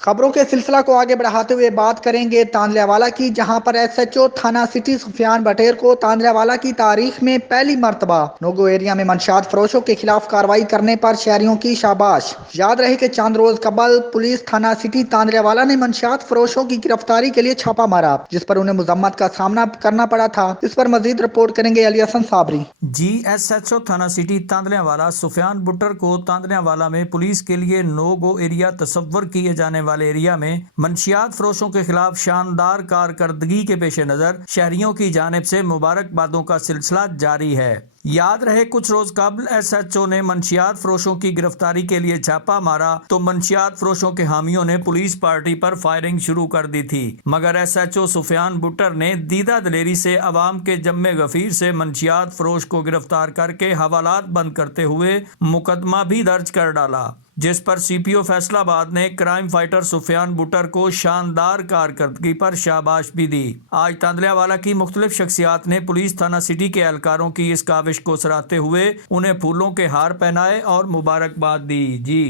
खबरों के सिलसिला को आगे बढ़ाते हुए बात करेंगे तांदलियांवाला की, जहां पर एसएचओ थाना सिटी सफियान बटेर को तांदलियांवाला की तारीख में पहली मरतबा नो.1 एरिया में मंशियात फरोशों के खिलाफ कार्रवाई करने पर शहरियों की शाबाश। याद रहे कि चंद रोज कबल पुलिस थाना सिटी तांदलियांवाला ने मंशियात फरोशों की गिरफ्तारी के लिए छापा मारा, जिस पर उन्हें मजाहमत का सामना करना पड़ा था। इस पर मजीद रिपोर्ट करेंगे साबरी जी। एसएचओ थाना सिटी तांदलियांवाला सफियान बुटर को तांदलियांवाला में पुलिस के लिए नो.1 एरिया तस्वर किए जाने वाले एरिया में मंशियात फरोशों के खिलाफ शानदार कारकर्दगी के पेश नजर शहरियों की जानिब से मुबारकबादों का सिलसिला जारी है। याद रहे कुछ रोज कबल एसएचओ ने मंशियात फरोशों की गिरफ्तारी के लिए छापा मारा तो मंशियात फरोशों के हामियों ने पुलिस पार्टी पर फायरिंग शुरू कर दी थी, मगर एसएचओ सफियान बुटर ने दीदा दलेरी से अवाम के जम्मे गफीर से मंशियात फरोश को गिरफ्तार करके हवालात बंद करते हुए मुकदमा भी दर्ज कर डाला, जिस पर सीपीओ फैसलाबाद ने क्राइम फाइटर सफियान बुटर को शानदार कारकर्दगी पर शाबाश भी दी। आज तांदलियांवाला की मुख्तलिफ शख्सियात ने पुलिस थाना सिटी के एहलकारों की इस काविश को सराहते हुए उन्हें फूलों के हार पहनाए और मुबारकबाद दी। जी।